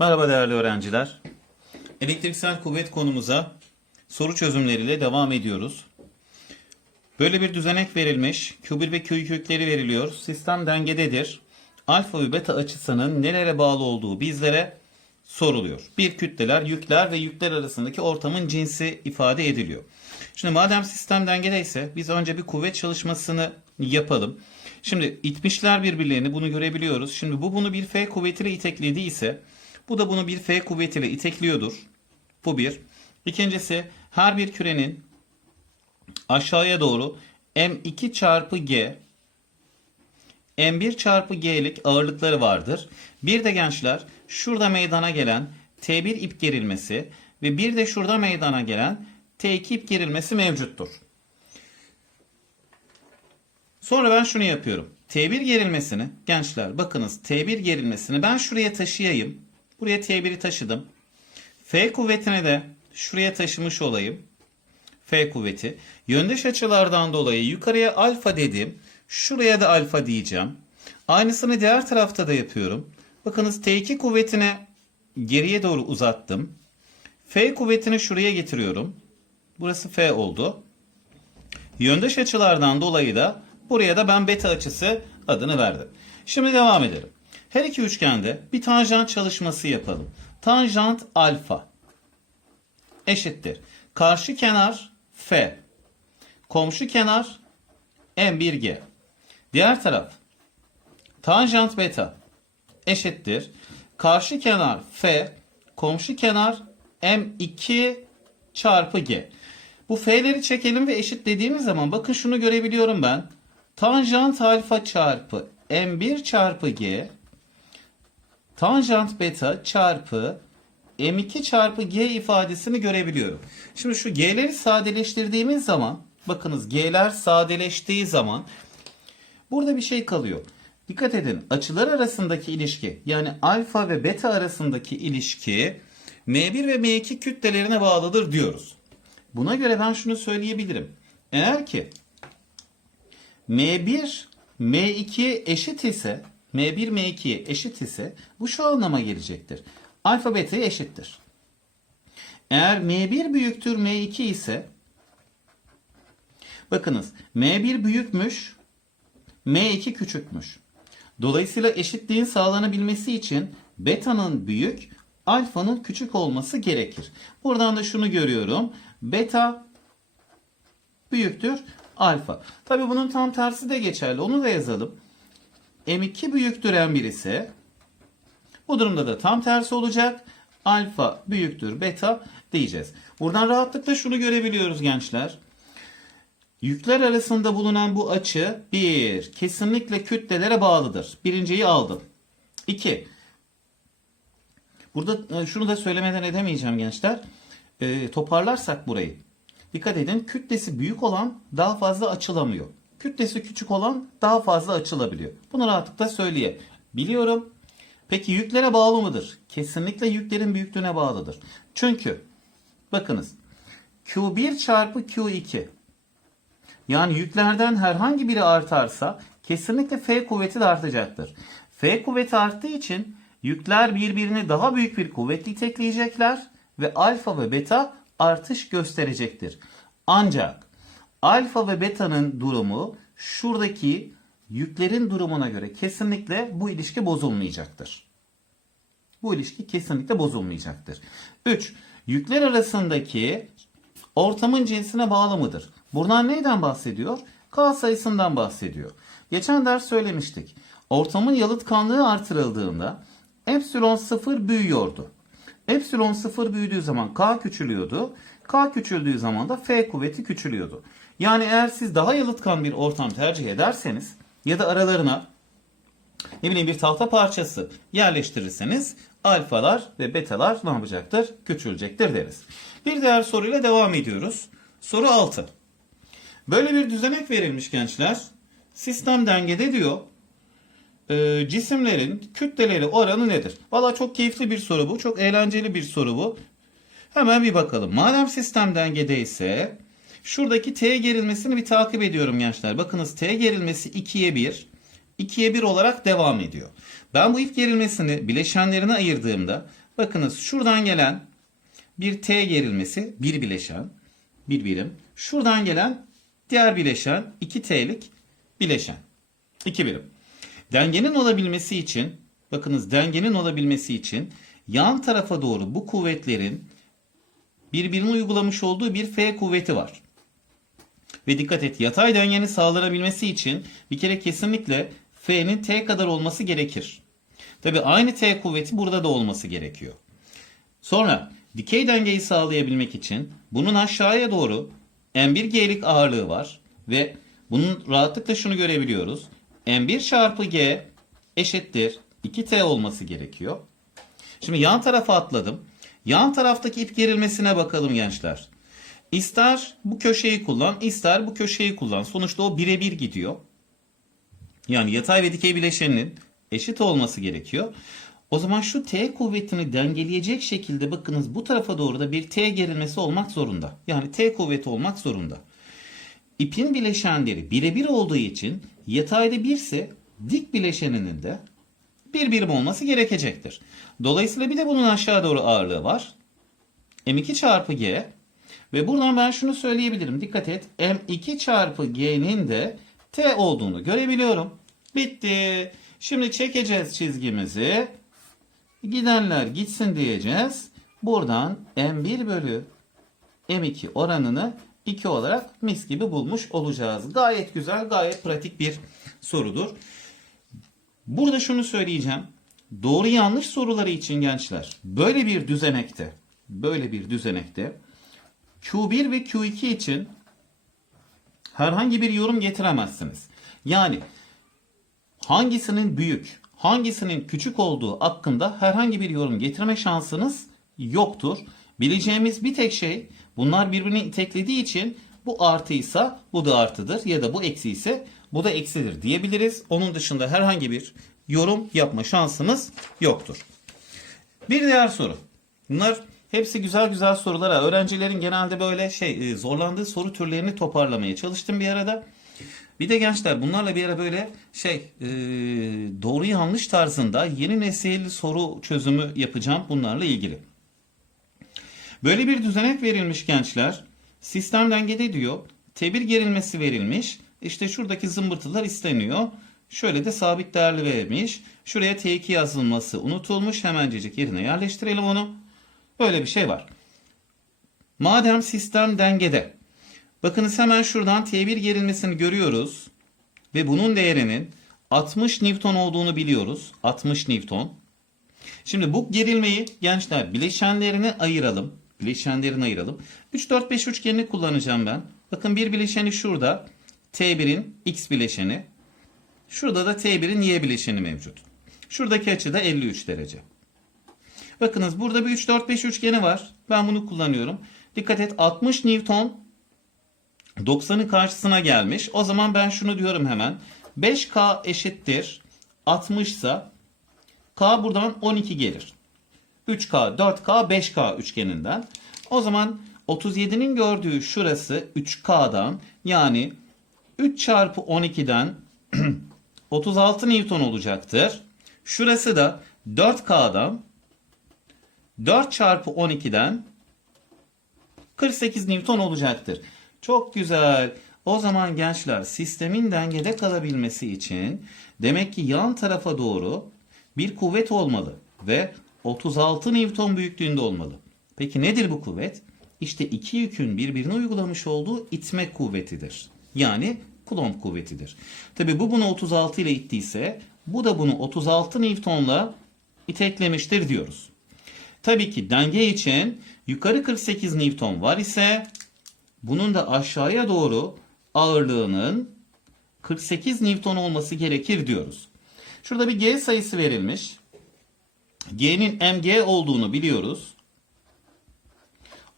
Merhaba değerli öğrenciler. Elektriksel kuvvet konumuza soru çözümleriyle devam ediyoruz. Böyle bir düzenek verilmiş. Q1 ve Q2 yükleri veriliyor. Sistem dengededir. Alfa ve beta açısının nelere bağlı olduğu bizlere soruluyor. Bir kütleler, yükler ve yükler arasındaki ortamın cinsi ifade ediliyor. Şimdi madem sistem dengedeyse biz önce bir kuvvet çalışmasını yapalım. Şimdi itmişler birbirlerini bunu görebiliyoruz. Şimdi bu bunu bir F kuvvetiyle iteklediyse bu da bunu bir F kuvvetiyle itekliyordur. Bu bir. İkincisi her bir kürenin aşağıya doğru M2 çarpı G M1 çarpı G'lik ağırlıkları vardır. Bir de gençler şurada meydana gelen T1 ip gerilmesi ve bir de şurada meydana gelen T2 ip gerilmesi mevcuttur. Sonra ben şunu yapıyorum. T1 gerilmesini gençler bakınız T1 gerilmesini ben şuraya taşıyayım. Buraya T1'i taşıdım. F kuvvetini de şuraya taşımış olayım. F kuvveti. Yöndeş açılardan dolayı yukarıya alfa dedim. Şuraya da alfa diyeceğim. Aynısını diğer tarafta da yapıyorum. Bakınız T2 kuvvetini geriye doğru uzattım. F kuvvetini şuraya getiriyorum. Burası F oldu. Yöndeş açılardan dolayı da buraya da ben beta açısı adını verdim. Şimdi devam edelim. Her iki üçgende bir tanjant çalışması yapalım. Tanjant alfa eşittir. Karşı kenar F. Komşu kenar M1G. Diğer taraf tanjant beta eşittir. Karşı kenar F. Komşu kenar M2 çarpı G. Bu F'leri çekelim ve eşitlediğimiz zaman bakın şunu görebiliyorum ben. Tanjant alfa çarpı M1 çarpı G tanjant beta çarpı M2 çarpı G ifadesini görebiliyorum. Şimdi şu G'leri sadeleştirdiğimiz zaman bakınız G'ler sadeleştiği zaman burada bir şey kalıyor. Dikkat edin açılar arasındaki ilişki yani alfa ve beta arasındaki ilişki M1 ve M2 kütlelerine bağlıdır diyoruz. Buna göre ben şunu söyleyebilirim. Eğer ki M1 M2 eşit ise M1 M2'ye eşit ise bu şu anlama gelecektir. Alfa beta'ya eşittir. Eğer M1 büyüktür M2 ise bakınız M1 büyükmüş M2 küçükmüş. Dolayısıyla eşitliğin sağlanabilmesi için beta'nın büyük alfanın küçük olması gerekir. Buradan da şunu görüyorum. Beta büyüktür alfa. Tabi bunun tam tersi de geçerli. Onu da yazalım. M2 büyüktür M1 ise bu durumda da tam tersi olacak. Alfa büyüktür beta diyeceğiz. Buradan rahatlıkla şunu görebiliyoruz gençler. Yükler arasında bulunan bu açı bir kesinlikle kütlelere bağlıdır. Birinciyi aldım. İki. Burada e, şunu da söylemeden edemeyeceğim gençler. E, toparlarsak burayı. Dikkat edin kütlesi büyük olan daha fazla açılamıyor. Kütlesi küçük olan daha fazla açılabiliyor. Bunu rahatlıkla söyleyebiliyorum. Peki yüklere bağlı mıdır? Kesinlikle yüklerin büyüklüğüne bağlıdır. Çünkü bakınız Q1 çarpı Q2 yani yüklerden herhangi biri artarsa kesinlikle F kuvveti de artacaktır. F kuvveti arttığı için yükler birbirini daha büyük bir kuvvetle itekleyecekler ve alfa ve beta artış gösterecektir. Ancak alfa ve beta'nın durumu şuradaki yüklerin durumuna göre kesinlikle bu ilişki bozulmayacaktır. Bu ilişki kesinlikle bozulmayacaktır. 3. Yükler arasındaki ortamın cinsine bağlı mıdır? Buradan neyden bahsediyor? K sayısından bahsediyor. Geçen ders söylemiştik. Ortamın yalıtkanlığı artırıldığında epsilon 0 büyüyordu. Epsilon 0 büyüdüğü zaman K küçülüyordu. K küçüldüğü zaman da F kuvveti küçülüyordu. Yani eğer siz daha yalıtkan bir ortam tercih ederseniz ya da aralarına ne bileyim bir tahta parçası yerleştirirseniz alfalar ve betalar ne yapacaktır? Küçülecektir deriz. Bir diğer soruyla devam ediyoruz. Soru 6. Böyle bir düzenek verilmiş gençler. Sistem dengede diyor. Ee, cisimlerin kütleleri oranı nedir? Valla çok keyifli bir soru bu. Çok eğlenceli bir soru bu. Hemen bir bakalım. Madem sistem dengedeyse şuradaki T gerilmesini bir takip ediyorum gençler. Bakınız T gerilmesi 2'ye 1. 2'ye 1 olarak devam ediyor. Ben bu ip gerilmesini bileşenlerine ayırdığımda Bakınız şuradan gelen bir T gerilmesi bir bileşen, bir birim. Şuradan gelen diğer bileşen 2T'lik bileşen. 2 birim. Dengenin olabilmesi için, bakınız dengenin olabilmesi için yan tarafa doğru bu kuvvetlerin birbirine uygulamış olduğu bir F kuvveti var. Ve dikkat et yatay dengenin sağlanabilmesi için bir kere kesinlikle F'nin T kadar olması gerekir. Tabi aynı T kuvveti burada da olması gerekiyor. Sonra dikey dengeyi sağlayabilmek için bunun aşağıya doğru M1G'lik ağırlığı var ve bunun rahatlıkla şunu görebiliyoruz. M1 çarpı G eşittir 2T olması gerekiyor. Şimdi yan tarafa atladım. Yan taraftaki ip gerilmesine bakalım gençler. İster bu köşeyi kullan, ister bu köşeyi kullan. Sonuçta o birebir gidiyor. Yani yatay ve dikey bileşeninin eşit olması gerekiyor. O zaman şu T kuvvetini dengeleyecek şekilde bakınız bu tarafa doğru da bir T gerilmesi olmak zorunda. Yani T kuvveti olmak zorunda. İpin bileşenleri birebir olduğu için yatayda birse dik bileşeninin de bir birim olması gerekecektir. Dolayısıyla bir de bunun aşağı doğru ağırlığı var. M2 çarpı G ve buradan ben şunu söyleyebilirim. Dikkat et. M2 çarpı G'nin de T olduğunu görebiliyorum. Bitti. Şimdi çekeceğiz çizgimizi. Gidenler gitsin diyeceğiz. Buradan M1 bölü M2 oranını 2 olarak mis gibi bulmuş olacağız. Gayet güzel, gayet pratik bir sorudur. Burada şunu söyleyeceğim. Doğru yanlış soruları için gençler böyle bir düzenekte böyle bir düzenekte Q1 ve Q2 için herhangi bir yorum getiremezsiniz. Yani hangisinin büyük, hangisinin küçük olduğu hakkında herhangi bir yorum getirme şansınız yoktur. Bileceğimiz bir tek şey bunlar birbirini iteklediği için bu artıysa bu da artıdır ya da bu eksi ise bu da eksidir diyebiliriz. Onun dışında herhangi bir yorum yapma şansımız yoktur. Bir diğer soru. Bunlar hepsi güzel güzel sorulara. Öğrencilerin genelde böyle şey e, zorlandığı soru türlerini toparlamaya çalıştım bir arada. Bir de gençler bunlarla bir ara böyle şey e, doğru yanlış tarzında yeni nesil soru çözümü yapacağım bunlarla ilgili. Böyle bir düzenek verilmiş gençler. Sistem dengede diyor. T1 gerilmesi verilmiş. İşte şuradaki zımbırtılar isteniyor. Şöyle de sabit değerli verilmiş. Şuraya T2 yazılması unutulmuş. Hemencecik yerine yerleştirelim onu. Böyle bir şey var. Madem sistem dengede. Bakınız hemen şuradan T1 gerilmesini görüyoruz. Ve bunun değerinin 60 Newton olduğunu biliyoruz. 60 Newton. Şimdi bu gerilmeyi gençler bileşenlerine ayıralım. Bileşenlerini ayıralım. 3, 4, 5 üçgenini kullanacağım ben. Bakın bir bileşeni şurada. T1'in X bileşeni. Şurada da T1'in Y bileşeni mevcut. Şuradaki açı da 53 derece. Bakınız burada bir 3, 4, 5 üçgeni var. Ben bunu kullanıyorum. Dikkat et 60 Newton 90'ın karşısına gelmiş. O zaman ben şunu diyorum hemen. 5K eşittir 60 ise K buradan 12 gelir. 3K, 4K, 5K üçgeninden. O zaman 37'nin gördüğü şurası 3K'dan yani 3 çarpı 12'den 36 Newton olacaktır. Şurası da 4K'dan 4 çarpı 12'den 48 Newton olacaktır. Çok güzel. O zaman gençler sistemin dengede kalabilmesi için demek ki yan tarafa doğru bir kuvvet olmalı ve 36 Newton büyüklüğünde olmalı. Peki nedir bu kuvvet? İşte iki yükün birbirine uygulamış olduğu itme kuvvetidir. Yani Coulomb kuvvetidir. Tabi bu bunu 36 ile ittiyse bu da bunu 36 Newton'la iteklemiştir diyoruz. Tabii ki denge için yukarı 48 Newton var ise bunun da aşağıya doğru ağırlığının 48 Newton olması gerekir diyoruz. Şurada bir G sayısı verilmiş. G'nin mg olduğunu biliyoruz.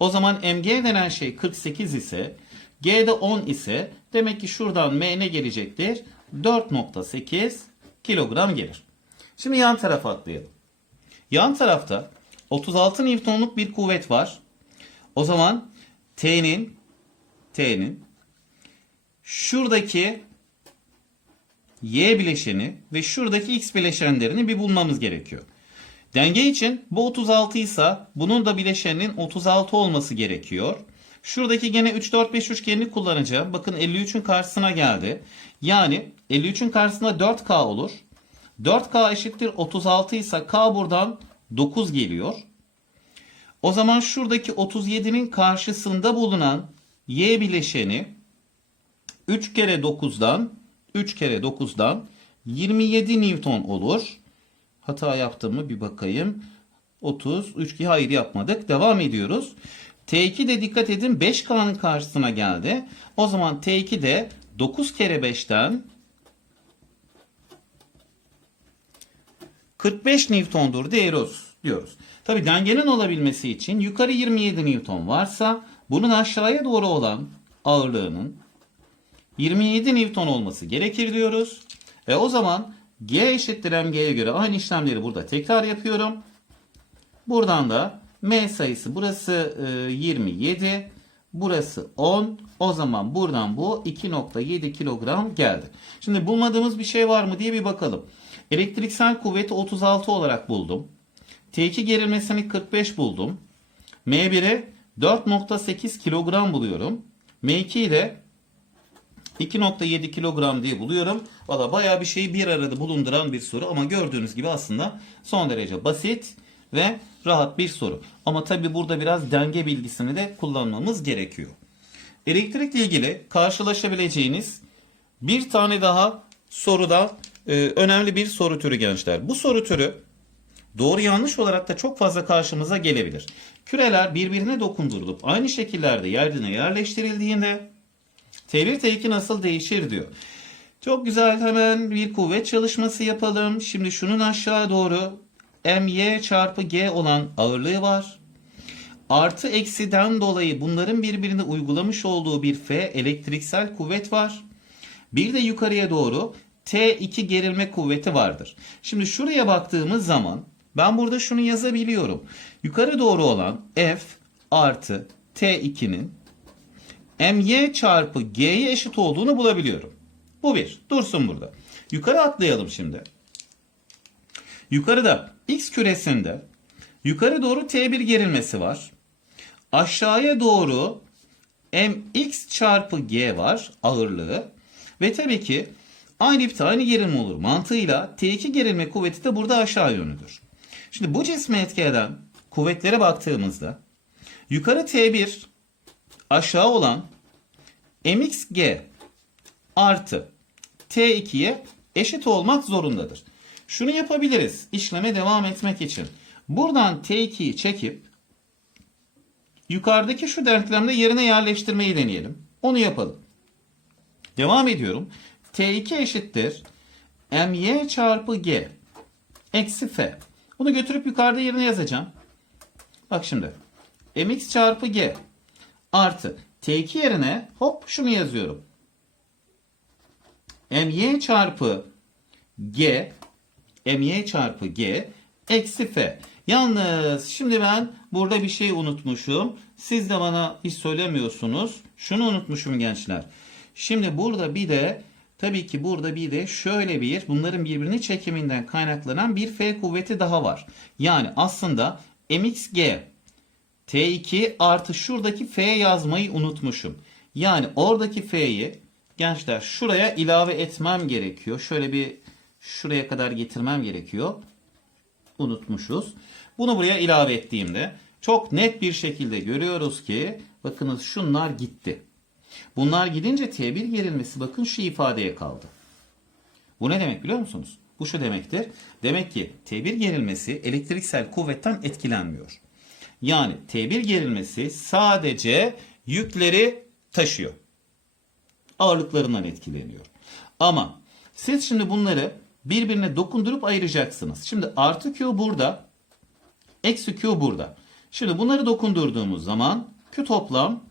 O zaman mg denen şey 48 ise G'de 10 ise demek ki şuradan M ne gelecektir? 4.8 kilogram gelir. Şimdi yan tarafa atlayalım. Yan tarafta 36 Newton'luk bir kuvvet var. O zaman T'nin T'nin şuradaki Y bileşeni ve şuradaki X bileşenlerini bir bulmamız gerekiyor. Denge için bu 36 ise bunun da bileşeninin 36 olması gerekiyor. Şuradaki gene 3 4 5 üçgenini kullanacağım. Bakın 53'ün karşısına geldi. Yani 53'ün karşısında 4K olur. 4K eşittir 36 ise K buradan 9 geliyor. O zaman şuradaki 37'nin karşısında bulunan Y bileşeni 3 kere 9'dan 3 kere 9'dan 27 Newton olur. Hata yaptım mı bir bakayım. 30, 3 ki hayır yapmadık. Devam ediyoruz. T2 de dikkat edin 5K'nın karşısına geldi. O zaman T2 de 9 kere 5'ten 45 Newton'dur diyoruz. diyoruz. Tabi dengenin olabilmesi için yukarı 27 Newton varsa bunun aşağıya doğru olan ağırlığının 27 Newton olması gerekir diyoruz. E o zaman G eşittir mg'ye göre aynı işlemleri burada tekrar yapıyorum. Buradan da m sayısı burası e, 27, burası 10. O zaman buradan bu 2.7 kilogram geldi. Şimdi bulmadığımız bir şey var mı diye bir bakalım. Elektriksel kuvveti 36 olarak buldum. T2 gerilmesini 45 buldum. M1'e 4.8 kilogram buluyorum. M2'yi de 2.7 kilogram diye buluyorum. Valla bayağı bir şeyi bir arada bulunduran bir soru ama gördüğünüz gibi aslında son derece basit ve rahat bir soru. Ama tabi burada biraz denge bilgisini de kullanmamız gerekiyor. Elektrikle ilgili karşılaşabileceğiniz bir tane daha soruda e, önemli bir soru türü gençler. Bu soru türü doğru yanlış olarak da çok fazla karşımıza gelebilir. Küreler birbirine dokundurulup aynı şekillerde yerine yerleştirildiğinde T1 T2 nasıl değişir diyor. Çok güzel hemen bir kuvvet çalışması yapalım. Şimdi şunun aşağı doğru my çarpı g olan ağırlığı var. Artı eksiden dolayı bunların birbirine uygulamış olduğu bir F elektriksel kuvvet var. Bir de yukarıya doğru T2 gerilme kuvveti vardır. Şimdi şuraya baktığımız zaman ben burada şunu yazabiliyorum. Yukarı doğru olan F artı T2'nin my çarpı g'ye eşit olduğunu bulabiliyorum. Bu bir. Dursun burada. Yukarı atlayalım şimdi. Yukarıda x küresinde yukarı doğru t1 gerilmesi var. Aşağıya doğru mx çarpı g var ağırlığı. Ve tabii ki aynı ipte aynı gerilme olur mantığıyla T2 gerilme kuvveti de burada aşağı yönlüdür. Şimdi bu cisme etki eden kuvvetlere baktığımızda yukarı T1 aşağı olan mxg artı t2'ye eşit olmak zorundadır. Şunu yapabiliriz işleme devam etmek için. Buradan t2'yi çekip yukarıdaki şu denklemde yerine yerleştirmeyi deneyelim. Onu yapalım. Devam ediyorum. T2 eşittir my çarpı g eksi f. Bunu götürüp yukarıda yerine yazacağım. Bak şimdi. mx çarpı g artı T2 yerine hop şunu yazıyorum. My çarpı G My çarpı G eksi F. Yalnız şimdi ben burada bir şey unutmuşum. Siz de bana hiç söylemiyorsunuz. Şunu unutmuşum gençler. Şimdi burada bir de tabii ki burada bir de şöyle bir bunların birbirini çekiminden kaynaklanan bir F kuvveti daha var. Yani aslında mxg T2 artı şuradaki F yazmayı unutmuşum. Yani oradaki F'yi gençler şuraya ilave etmem gerekiyor. Şöyle bir şuraya kadar getirmem gerekiyor. Unutmuşuz. Bunu buraya ilave ettiğimde çok net bir şekilde görüyoruz ki bakınız şunlar gitti. Bunlar gidince T1 gerilmesi bakın şu ifadeye kaldı. Bu ne demek biliyor musunuz? Bu şu demektir. Demek ki T1 gerilmesi elektriksel kuvvetten etkilenmiyor. Yani T1 gerilmesi sadece yükleri taşıyor. Ağırlıklarından etkileniyor. Ama siz şimdi bunları birbirine dokundurup ayıracaksınız. Şimdi artı Q burada, eksi Q burada. Şimdi bunları dokundurduğumuz zaman Q toplam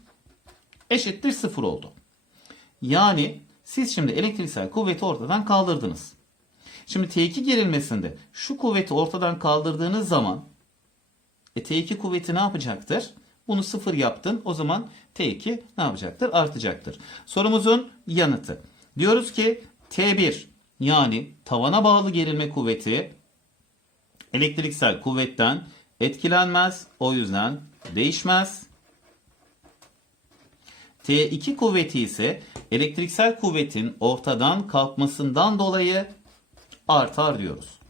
eşittir sıfır oldu. Yani siz şimdi elektriksel kuvveti ortadan kaldırdınız. Şimdi T2 gerilmesinde şu kuvveti ortadan kaldırdığınız zaman e, T2 kuvveti ne yapacaktır? Bunu sıfır yaptın. O zaman T2 ne yapacaktır? Artacaktır. Sorumuzun yanıtı. Diyoruz ki T1 yani tavana bağlı gerilme kuvveti elektriksel kuvvetten etkilenmez. O yüzden değişmez. T2 kuvveti ise elektriksel kuvvetin ortadan kalkmasından dolayı artar diyoruz.